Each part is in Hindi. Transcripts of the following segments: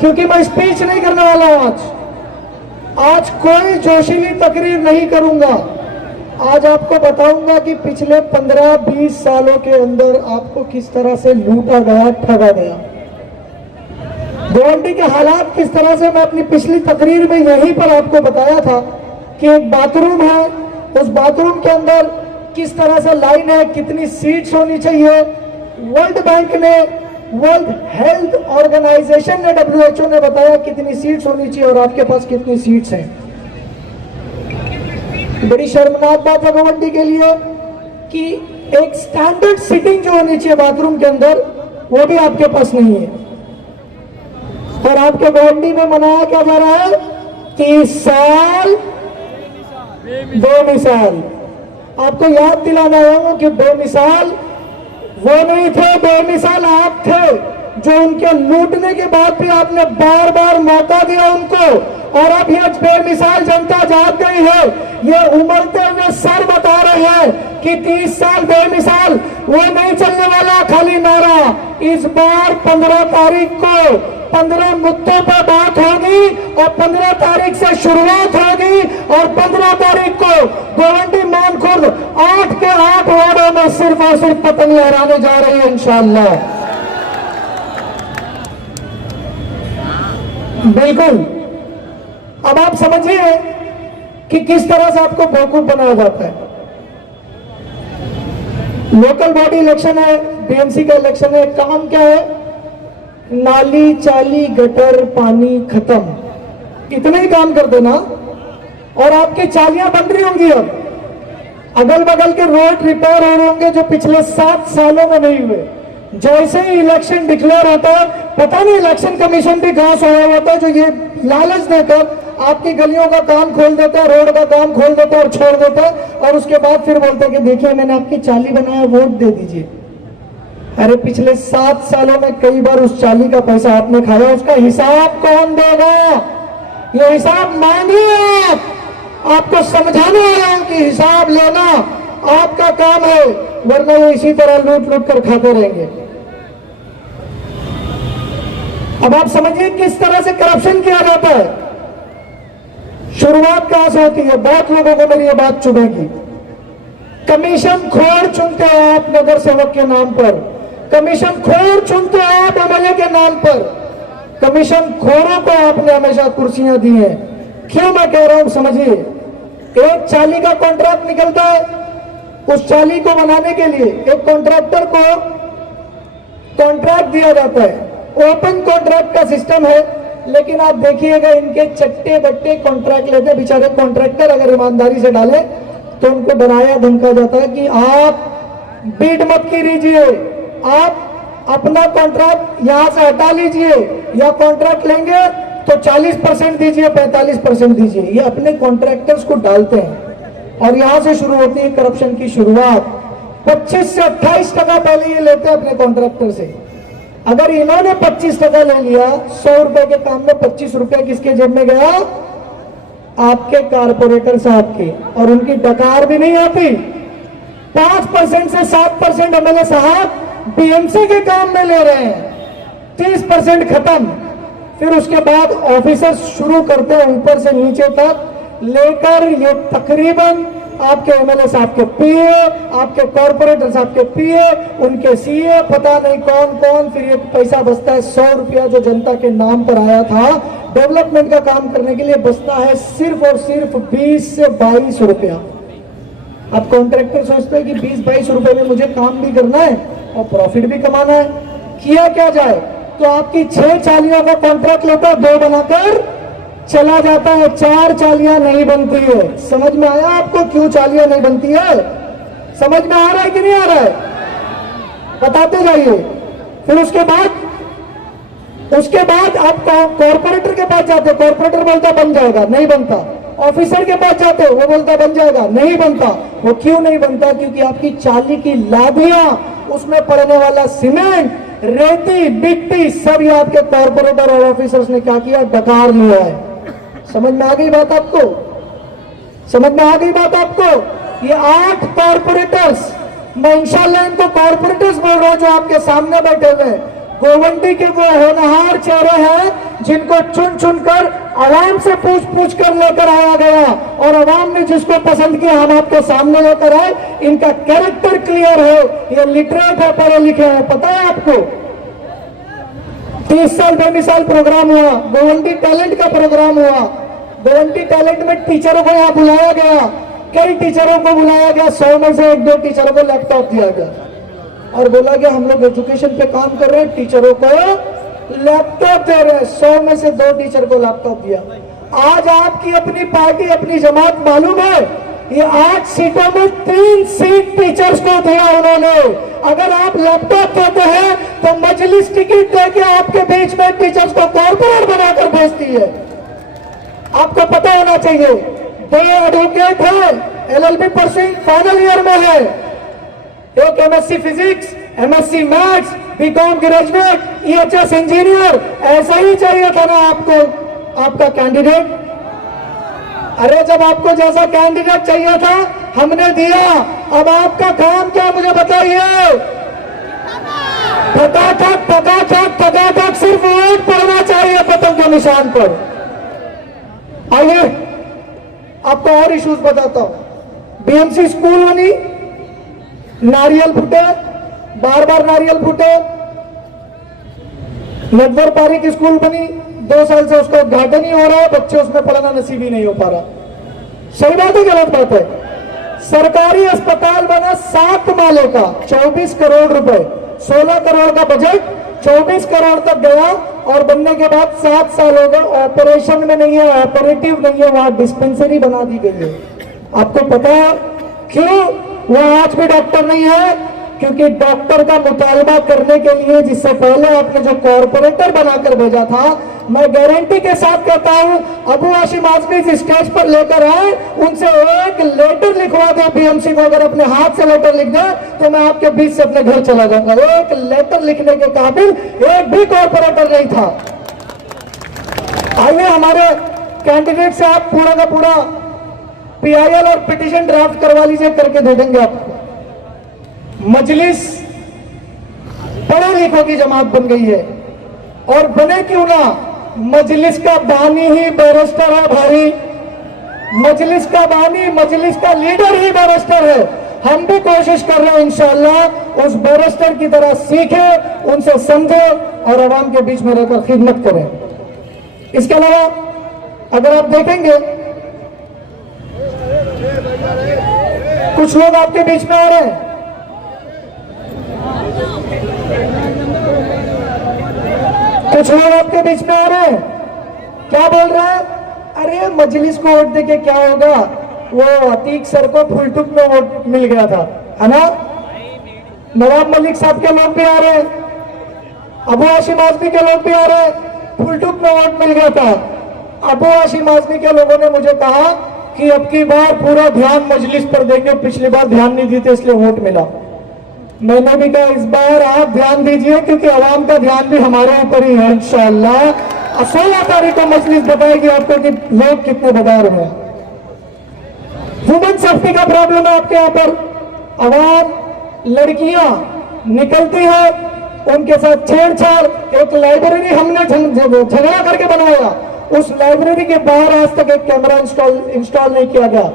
क्योंकि मैं स्पीच नहीं करने वाला हूं आज कोई जोशीली तकरीर नहीं करूंगा। आज आपको बताऊंगा कि पिछले 15-20 सालों के अंदर आपको किस तरह से लूटा गया, ठगा गया, गोवंडी के हालात किस तरह से। मैं अपनी पिछली तकरीर में यहीं पर आपको बताया था कि एक बाथरूम है, उस बाथरूम के अंदर किस तरह से लाइन है, कितनी सीट्स होनी चाहिए। वर्ल्ड बैंक ने, वर्ल्ड हेल्थ ऑर्गेनाइजेशन ने, WHO ने बताया कितनी सीट्स होनी चाहिए और आपके पास कितनी सीट्स हैं। बड़ी शर्मनाक बात है गोवंडी के लिए कि एक स्टैंडर्ड सीटिंग जो होनी चाहिए बाथरूम के अंदर, वो भी आपके पास नहीं है। और आपके गोवंडी में मनाया क्या जा रहा है? 30 साल बेमिसाल। आपको याद दिलाना है कि बेमिसाल वो नहीं थे, बेमिसाल आप थे, जो उनके लूटने के बाद भी आपने बार बार मौका दिया उनको। और अब ये बेमिसाल जनता जाग गई है, ये उमड़ते हुए सर बता रहे हैं कि 30 साल बेमिसाल वो नहीं चलने वाला खाली नारा। इस बार 15 तारीख को 15 मुद्दों पर बात होगी और 15 तारीख से शुरुआत होगी और 15 तारीख को गोवंडी मानखुर्द 8 के 8 वार्डों में सिर्फ और सिर्फ पतंग लहराने जा रही है इंशाअल्लाह। बिल्कुल। अब आप समझिए कि किस तरह से आपको बेवकूफ बनाया जाता है। लोकल बॉडी इलेक्शन है, BMC का इलेक्शन है, काम क्या है? नाली, चाली, गटर, पानी खत्म, इतना ही काम कर देना और आपकी चालियां बन रही होंगी। अब अगल बगल के रोड रिपेयर हो रहे होंगे जो पिछले 7 सालों में नहीं हुए। जैसे ही इलेक्शन डिक्लेयर होता है, पता नहीं इलेक्शन कमीशन भी कहां सोया होता है, जो ये लालच देकर आपकी गलियों का काम खोल देता है, रोड का काम खोल देता है और छोड़ देता है। और उसके बाद फिर बोलते हैं कि देखिए मैंने आपकी चाली बनाया, वोट दे दीजिए। अरे पिछले 7 सालों में कई बार उस चाली का पैसा आपने खाया, उसका हिसाब कौन देगा? ये हिसाब मांगिए आप। आपको समझाने वाला हूं कि हिसाब लेना आपका काम है, वरना ये इसी तरह लूट लूट कर खाते रहेंगे। अब आप समझिए किस तरह से करप्शन किया जाता है। शुरुआत कहां से होती है? बहुत लोगों को मेरी ये बात चुभेगी। कमीशन खोर चुनते हैं आप नगर सेवक के नाम पर, कमीशन खोर चुनते हैं आप MLA के नाम पर। कमीशन खोरों को आपने हमेशा कुर्सियां दी हैं। क्यों मैं कह रहा हूं समझिए। एक चाली का कॉन्ट्रैक्ट निकलता है, उस चाली को बनाने के लिए एक कॉन्ट्रैक्टर को कॉन्ट्रैक्ट दिया जाता है। ओपन कॉन्ट्रैक्ट का सिस्टम है, लेकिन आप देखिएगा इनके चट्टे बट्टे कॉन्ट्रैक्ट लेते बेचारे कॉन्ट्रैक्टर। अगर ईमानदारी से डाले तो उनको डराया धमका जाता है कि आप बीट मत कीजिए, आप अपना कॉन्ट्रैक्ट यहां से हटा लीजिए, या कॉन्ट्रैक्ट लेंगे तो 40% दीजिए, 45% दीजिए। ये अपने कॉन्ट्रैक्टर्स को डालते हैं और यहां से शुरू होती है करप्शन की शुरुआत। 25 से 28% पहले ये लेते हैं अपने कॉन्ट्रैक्टर से। अगर इन्होंने 25% ले लिया, 100 रुपए के काम में 25 रुपए किसके जेब में गया? आपके कारपोरेटर साहब के। और उनकी डकार भी नहीं आती। 5% से 7% MLA साहब BMC के काम में ले रहे हैं, 30% खत्म। फिर उसके बाद ऑफिसर्स शुरू करते हैं ऊपर से नीचे तक लेकर ये तकरीबन आपके MLA साहब के PA, आपके कॉर्पोरेटर साहब के PA, उनके CA, पता नहीं कौन कौन। फिर ये पैसा बचता है 100 रुपया जो जनता के नाम पर आया था डेवलपमेंट का काम करने के लिए, बचता है सिर्फ और सिर्फ 20 से 22 रुपया। अब कॉन्ट्रैक्टर सोचते हैं कि 20-22 रुपए में मुझे काम भी करना है और प्रॉफिट भी कमाना है। किया क्या जाए? तो आपकी 6 चालियों का कॉन्ट्रैक्ट लेता है, 2 बनाकर चला जाता है, 4 चालियां नहीं बनती है। समझ में आया आपको क्यों चालियां नहीं बनती है? समझ में आ रहा है कि नहीं आ रहा है? बताते जाइए। फिर उसके बाद आप कॉर्पोरेटर के पास जाते, कॉर्पोरेटर बोलता बन जाएगा, नहीं बनता। ऑफिसर के पास जाते, वो बोलता बन जाएगा, नहीं बनता। वो क्यों नहीं बनता? क्योंकि आपकी चाली की लादियां, उसमें पड़ने वाला सीमेंट, रेती, मिट्टी, सब ये आपके कॉर्पोरेटर और ऑफिसर्स ने क्या किया? डकार लिया है। समझ में आ गई बात आपको? समझ में आ गई बात आपको? ये 8 कॉर्पोरेटर्स, मैं इंशाल्लाह इनको कॉर्पोरेटर्स बोल रहा हूं जो आपके सामने बैठे हुए हैं। गोवंडी के वो होनहार चेहरे हैं जिनको चुन चुन कर आवाम से पूछ पूछ कर लेकर आया गया और आवाम ने जिसको पसंद किया हम आपके सामने लेकर आए। इनका कैरेक्टर क्लियर है, ये लिटरेट है, पढ़े लिखे हैं। पता है आपको 30 साल बेमिसाल प्रोग्राम हुआ, गोवंडी टैलेंट का प्रोग्राम हुआ। गोवंडी टैलेंट में टीचरों को यहाँ बुलाया गया, कई टीचरों को बुलाया गया, 100 में से 1-2 टीचरों को लैपटॉप दिया गया और बोला गया हम लोग एजुकेशन पे काम कर रहे हैं, टीचरों को लैपटॉप दे रहे हैं। 100 में से 2 टीचर को लैपटॉप दिया। आज आपकी अपनी पार्टी, अपनी जमात मालूम है, ये 8 सीटों में 3 सीट टीचर्स को दिया उन्होंने। अगर आप लैपटॉप देते हैं तो मजलिस टिकट देके आपके बीच में टीचर्स को कॉर्पोरेट बनाकर भेजती है। आपको पता होना चाहिए। 2 एडवोकेट है, LLB परसुइंग फाइनल ईयर में है, एक MSc physics, MSc maths, BCom graduate, EHS engineer. ऐसा ही चाहिए था ना आपको आपका कैंडिडेट? अरे जब आपको जैसा कैंडिडेट चाहिए था हमने दिया। अब आपका काम क्या मुझे बताइए? टकाटक सिर्फ वोट पड़ना चाहिए पतंग के निशान पर। आइए आपको और इश्यूज बताता हूं। BMC स्कूल बनी, नारियल फूटे, बार बार नारियल फूटे। नटवर पारिक स्कूल बनी, 2 साल से उसका उद्घाटन ही हो रहा है, बच्चे उसमें पढ़ना नसीब ही नहीं हो पा रहा। सही बात है गलत बात है? सरकारी अस्पताल बना 7 माले का, 24 करोड़ रुपए, 16 करोड़ का बजट, 24 करोड़ तक गया और बनने के बाद 7 साल हो गए, ऑपरेशन में नहीं है, ऑपरेटिव नहीं है, वहां डिस्पेंसरी बना दी गई है। आपको पता है क्यों वह आज भी डॉक्टर नहीं है? क्योंकि डॉक्टर का मुतालबा करने के लिए जिससे पहले आपने जो कॉर्पोरेटर बनाकर भेजा था, मैं गारंटी के साथ कहता हूं अबू हाशिम आजमी जिस स्टेज पर लेकर आए उनसे एक लेटर लिखवा दे BMC को। अगर अपने हाथ से लेटर लिख दे तो मैं आपके बीच से अपने घर चला जाऊंगा। एक लेटर लिखने के काबिल एक भी कॉर्पोरेटर नहीं था। आइए हमारे कैंडिडेट से आप पूरा का पूरा PIL और पिटीशन ड्राफ्ट करवा लीजिए, करके दे देंगे आपको। मजलिस पढ़े लिखों की जमात बन गई है और बने क्यों ना, मजलिस का बानी ही बैरिस्टर है भाई। मजलिस का बानी, मजलिस का लीडर ही बैरिस्टर है। हम भी कोशिश कर रहे हैं इंशाअल्लाह उस बैरिस्टर की तरह सीखे, उनसे समझे और आवाम के बीच में रहकर खिदमत करें। इसके अलावा अगर आप देखेंगे कुछ लोग आपके बीच में आ रहे हैं, कुछ लोग आपके बीच में आ रहे हैं, क्या बोल रहे हैं? अरे मजलिस को वोट देके क्या होगा, वो अतीक सर को फुलटुक में वोट मिल गया था, है ना? नवाब मलिक साहब के लोग भी आ रहे हैं, अबू हाशिम आजमी के लोग भी आ रहे हैं, फुलटुक में वोट मिल गया था। अबू हाशिम आजमी के लोगों ने मुझे कहा कि अब की बार पूरा ध्यान मजलिस पर देंगे, पिछली बार ध्यान नहीं दिए थे इसलिए वोट मिला। मैंने भी कहा इस बार आप ध्यान दीजिए क्योंकि आवाम का ध्यान भी हमारे ऊपर ही है इंशाअल्लाह। 16 तारीख को मजलिस बताएगी आपको कि लोग कितने बदार हैं। वुमेन सेफ्टी का प्रॉब्लम है आपके यहाँ पर। आवाम, लड़कियां निकलती है, उनके साथ छेड़छाड़। एक लाइब्रेरी हमने झगड़ा करके बनाया, उस लाइब्रेरी के बाहर आज तक एक कैमरा इंस्टॉल नहीं किया गया।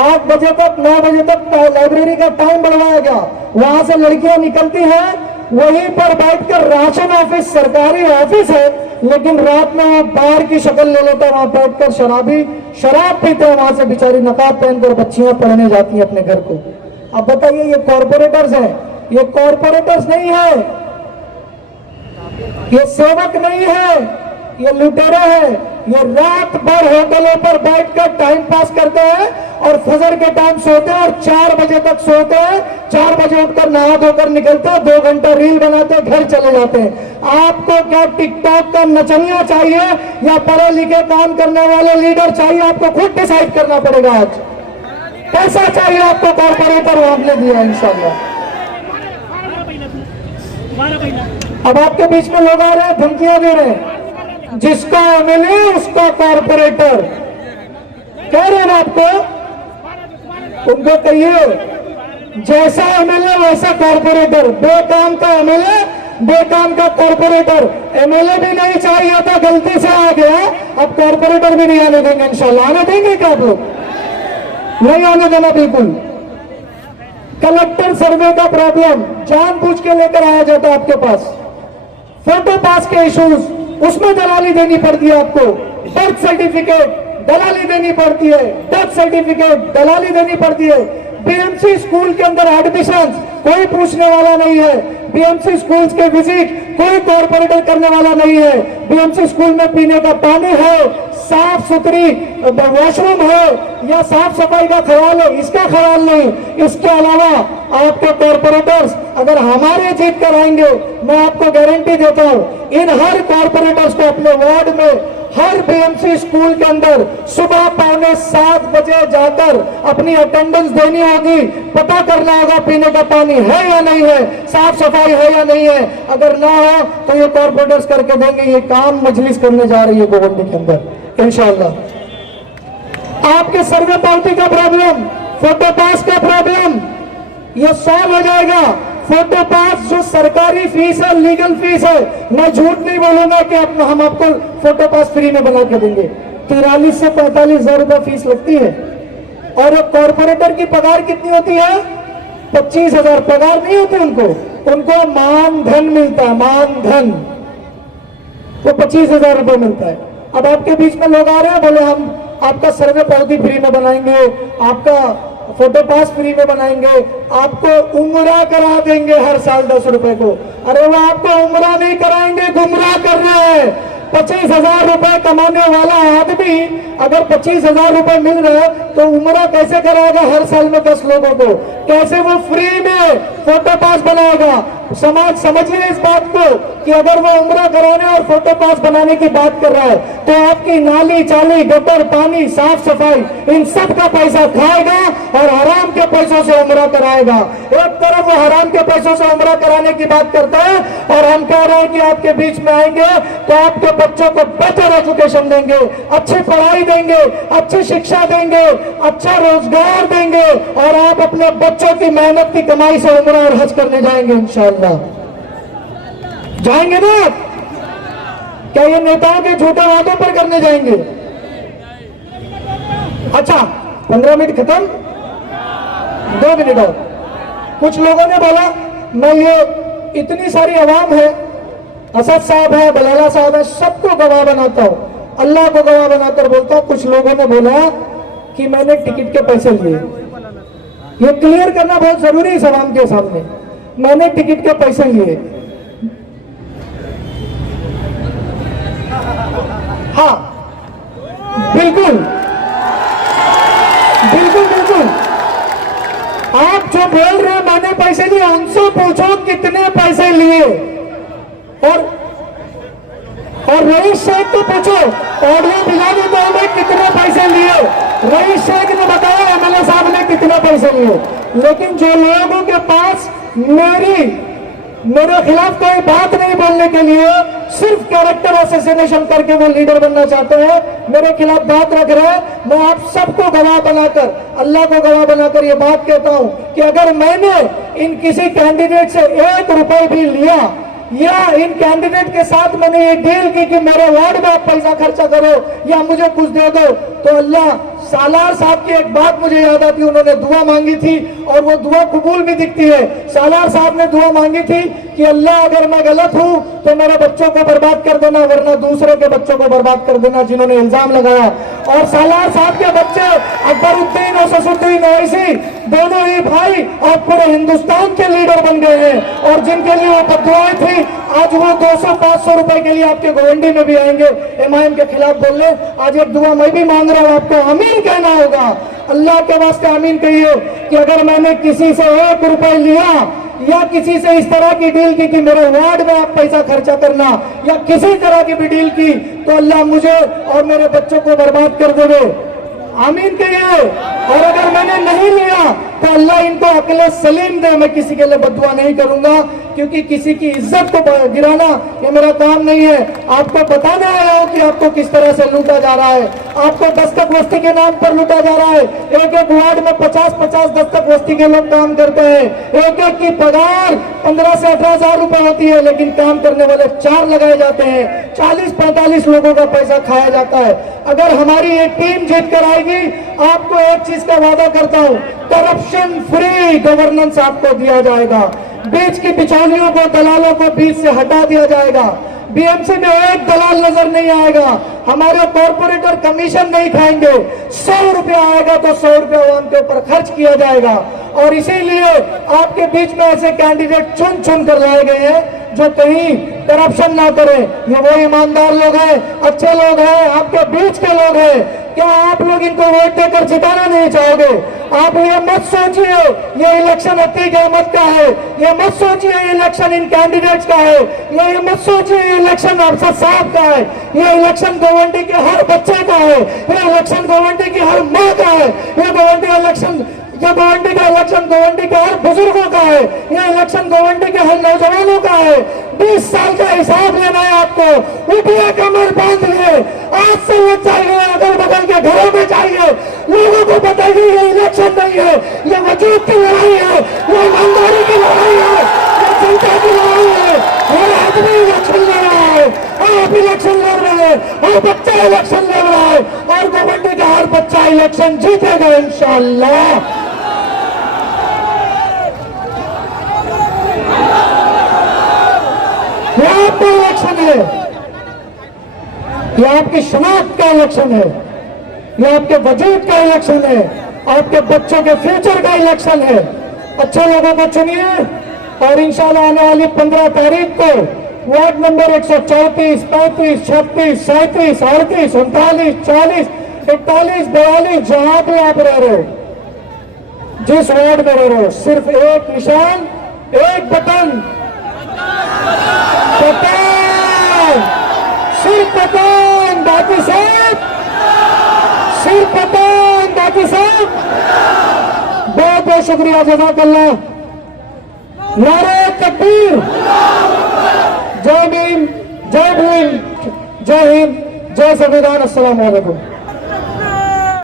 8 बजे तक 9 बजे तक लाइब्रेरी का टाइम बढ़वाया गया। वहां से लड़कियां निकलती हैं, वहीं पर बैठकर राशन ऑफिस, सरकारी ऑफिस है लेकिन रात में वो बार की शक्ल ले लेता है, वहां बैठकर शराब पीते हैं। वहां से बेचारी नकाब पहनकर बच्चियां पढ़ने जाती हैं अपने घर को। अब बताइए ये कॉर्पोरेटर्स हैं? ये कॉर्पोरेटर्स नहीं है, ये सेवक नहीं है, ये लुटेरा है। ये रात भर होटलों पर बैठकर टाइम पास करते हैं और फजर के टाइम सोते हैं और 4 बजे तक सोते हैं। 4 बजे उठकर नहा धोकर निकलते हैं, 2 घंटा रील बनाते हैं, घर चले जाते हैं। आपको क्या टिकटॉक का नचनिया चाहिए या पढ़े लिखे काम करने वाले लीडर चाहिए? आपको खुद डिसाइड करना पड़ेगा। आज पैसा चाहिए आपको, कॉर्पोरेटर वो हमने दिया इंशाल्लाह। अब आपके बीच में लोग आ रहे हैं, धमकियां दे रहे हैं, जिसका MLA उसका कॉर्पोरेटर। कह रहे हैं आपको, उनको कहिए जैसा MLA वैसा कॉर्पोरेटर। बेकाम का MLA बेकाम का कॉर्पोरेटर। एमएलए भी नहीं चाहिए था, गलती से आ गया, अब कॉर्पोरेटर भी नहीं आने देंगे इंशाल्लाह। आने देंगे क्या आप लोग? नहीं आने देना बिल्कुल। कलेक्टर सर्वे का प्रॉब्लम जानबूझ के लेकर आया जाता है आपके पास। फोटो पास के इश्यूज, उसमें दलाली देनी पड़ती है आपको। बर्थ सर्टिफिकेट दलाली देनी पड़ती है, डेथ सर्टिफिकेट दलाली देनी पड़ती है। बीएमसी स्कूल के अंदर एडमिशन कोई पूछने वाला नहीं है। बीएमसी स्कूल्स के विजिट कोई कॉर्पोरेटर करने वाला नहीं है। बीएमसी स्कूल में पीने का पानी है, साफ सुथरी वॉशरूम है या साफ सफाई का ख्याल है, इसका ख्याल नहीं। इसके अलावा आपके कॉर्पोरेटर्स अगर हमारे जीत कर आएंगे, मैं आपको गारंटी देता हूं, इन हर कॉर्पोरेटर्स को अपने वार्ड में हर बीएमसी स्कूल के अंदर सुबह 6:45 बजे जाकर अपनी अटेंडेंस देनी होगी। पता करना होगा पीने का पानी है या नहीं है, साफ सफाई है या नहीं है। अगर ना हो तो ये कॉर्पोरेटर्स करके देंगे। ये काम मजलिस करने जा रही है गोवंडी के अंदर इंशाल्लाह। आपके सर्वे पावती का प्रॉब्लम, फोटो पास का प्रॉब्लम, ये सॉल्व हो जाएगा। फोटो पास जो सरकारी फीस है, लीगल फीस है, मैं झूठ नहीं बोलूंगा कि हम आपको फोटो पास फ्री में बना के देंगे। 43 से 45 हजार रुपए फीस लगती है। और एक कॉर्पोरेटर की पगार कितनी होती है? 25,000 पगार नहीं होती उनको मानधन मिलता है, मानधन वो 25,000 रुपए मिलता है। अब आपके बीच में लोग आ रहे हैं, बोले हम आपका सर्वे पावती फ्री में बनाएंगे, आपका फोटो पास फ्री में बनाएंगे, आपको उम्रा करा देंगे हर साल 10 रुपए को। अरे वो आपको उम्रा नहीं कराएंगे, गुमराह कर रहे हैं। 25,000 रुपए कमाने वाला आदमी अगर 25,000 रुपए मिल रहा है तो उम्रा कैसे कराएगा हर साल में 10 लोगों को? कैसे वो फ्री में फोटो पास बनाएगा? समाज समझिए इस बात को कि अगर वो उम्रा कराने और फोटो पास बनाने की बात कर रहा है तो आपकी नाली चाली गटर पानी साफ सफाई इन सब का पैसा खाएगा और हराम के पैसों से उम्रा कराएगा। एक तरफ वो हराम के पैसों से उम्रा कराने की बात करता है और हम कह रहे हैं कि आपके बीच में आएंगे तो आपके बच्चों को बेटर एजुकेशन देंगे, अच्छी पढ़ाई देंगे, अच्छी शिक्षा देंगे, अच्छा रोजगार देंगे और आप अपने बच्चों की मेहनत की कमाई से उम्रा और हज करने जाएंगे इंशाअल्लाह। जाएंगे ना? क्या ये नेताओं के झूठे वादों पर करने जाएंगे? अच्छा 15 मिनट खत्म, 2 मिनट और। कुछ लोगों ने बोला मैं ये इतनी सारी आवाम है, असद साहब है, बलाला साहब है, सबको गवाह बनाता हूं, अल्लाह को गवाह बनाकर बोलता हूं। कुछ लोगों ने बोला कि मैंने टिकट के पैसे लिए। ये क्लियर करना बहुत जरूरी है इस आवाम के सामने। मैंने टिकट के पैसे लिए, हाँ बिल्कुल बिल्कुल बिल्कुल। आप जो बोल रहे हैं मैंने पैसे लिए, उनसे पूछो कितने पैसे लिए। और रईस शेख को पूछो, ऑडियो भिजा देता हूं मैं, कितने पैसे लिए। रईस शेख ने बताया एमएलए साहब ने कितने पैसे लिए। लेकिन जो लोगों के पास मेरे खिलाफ कोई बात नहीं बोलने के लिए सिर्फ कैरेक्टर असैसिनेशन करके वो लीडर बनना चाहते हैं, मेरे खिलाफ बात रख रहे हैं, मैं आप सबको गवाह बनाकर, अल्लाह को गवाह बनाकर ये बात कहता हूं कि अगर मैंने इन किसी कैंडिडेट से 1 रुपए भी लिया या इन कैंडिडेट के साथ मैंने ये डील की कि मेरे वार्ड में आप पैसा खर्चा करो या मुझे कुछ दे दो, तो अल्लाह सालार साहब की एक बात मुझे याद आती है। उन्होंने दुआ मांगी थी और वो दुआ कबूल भी दिखती है। सालार साहब ने दुआ मांगी थी कि अल्लाह अगर मैं गलत हूं तो मेरे बच्चों को बर्बाद कर देना, वरना दूसरे के बच्चों को बर्बाद कर देना जिन्होंने इल्जाम लगाया। और सालार साहब के बच्चे अकबरुद्दीन और ससुद्दीन ओवैसी दोनों ही भाई और पूरे हिंदुस्तान के लीडर बन गए हैं। और जिनके लिए वो बददुआएं थी आज वो 200-500 रुपए के लिए आपके गोवंडी में भी आएंगे एमआईएम के खिलाफ बोलने। आज एक दुआ मैं भी मांग रहा हूं, आपको आमीन कहना होगा। अल्लाह के वास्ते आमीन कहिए कि अगर मैंने किसी से 1 रुपए लिया या किसी से इस तरह की डील की कि मेरे वार्ड में आप पैसा खर्चा करना या किसी तरह की भी डील की, तो अल्लाह मुझे और मेरे बच्चों को बर्बाद कर देवे, आमीन कहिए। और अगर मैंने नहीं लिया तो अल्लाह इनको अकले सलीम दे। मैं किसी के लिए बददुआ नहीं करूंगा क्योंकि किसी की इज्जत को गिराना ये मेरा काम नहीं है। आपको बताने आया हूं कि आपको किस तरह से लूटा जा रहा है। आपको दस्तक वस्ती के नाम पर लूटा जा रहा है। एक एक वार्ड में 50-50 दस्तक वस्ती के लोग काम करते हैं। एक एक की पगार 15 से 18,000 रुपए होती है, लेकिन काम करने वाले 4 लगाए जाते हैं। 40-45 लोगों का पैसा खाया जाता है। अगर हमारी एक टीम जीत कर आएगी, आपको एक चीज का वादा करता हूं, करप्शन फ्री गवर्नेंस आपको दिया जाएगा। बीच की बिचौलियों को, दलालों को बीच से हटा दिया जाएगा। बीएमसी में एक दलाल नजर नहीं आएगा। हमारे कॉर्पोरेटर कमीशन नहीं खाएंगे। 100 रुपया आएगा तो 100 रुपया आवाम के ऊपर खर्च किया जाएगा। और इसीलिए आपके बीच में ऐसे कैंडिडेट चुन चुन कर लाए गए हैं जो कहीं करप्शन ना करें। ये वो ईमानदार लोग हैं, अच्छे लोग हैं, आपके बीच के लोग हैं। क्या आप लोग इनको वोट देकर जिताना नहीं चाहोगे? आप ये मत सोचिए ये इलेक्शन अतीक अहमद का है। ये मत सोचिए इलेक्शन इन कैंडिडेट्स का है। ये मत सोचिए इलेक्शन अफसर साहब का है। ये इलेक्शन गोवंडी के हर बच्चे का है। ये इलेक्शन गोवंडी की हर माँ का है। ये गोवंडी का इलेक्शन गोवंडी के हर बुजुर्गों का है। ये इलेक्शन गोवंडी के हर नौजवानों का है। 20 साल का हिसाब लेना है आपको। उठिए, कमर बांधिए, आज से वो चाहिए, अगल बगल के घरों में चाहिए। लोगों को बताइए ये इलेक्शन नहीं है, ये वजूद की लड़ाई है, ये ईमानदारी की लड़ाई है, ये जनता की लड़ाई है। हर आदमी इलेक्शन लड़ रहा है, आप इलेक्शन लड़ रहे हैं, हर बच्चा इलेक्शन लड़ रहा है, और गोवंडी का हर बच्चा इलेक्शन जीतेगा इंशाअल्लाह। ये आपका इलेक्शन है, ये आपकी शनाख्त का इलेक्शन है, ये आपके वजूद का इलेक्शन है, आपके बच्चों के फ्यूचर का इलेक्शन है। अच्छे लोगों को चुनिए और इंशाल्लाह आने वाली 15 तारीख को वार्ड नंबर 134, 35, 36, 37, 38, 39, 40, 41, 42 जहां भी आप रह रहे हो, जिस वार्ड में रह रहे हो, सिर्फ एक निशान, एक बटन, सिर्फ बटन, बाकी सब, सिर्फ बटन, बाकी सब। बहुत बहुत शुक्रिया, जज़ाकल्लाह। नारे तकबीर, जय भीम, जय भीम, जय हिंद, जय संविधान। अस्सलाम वालेकुम।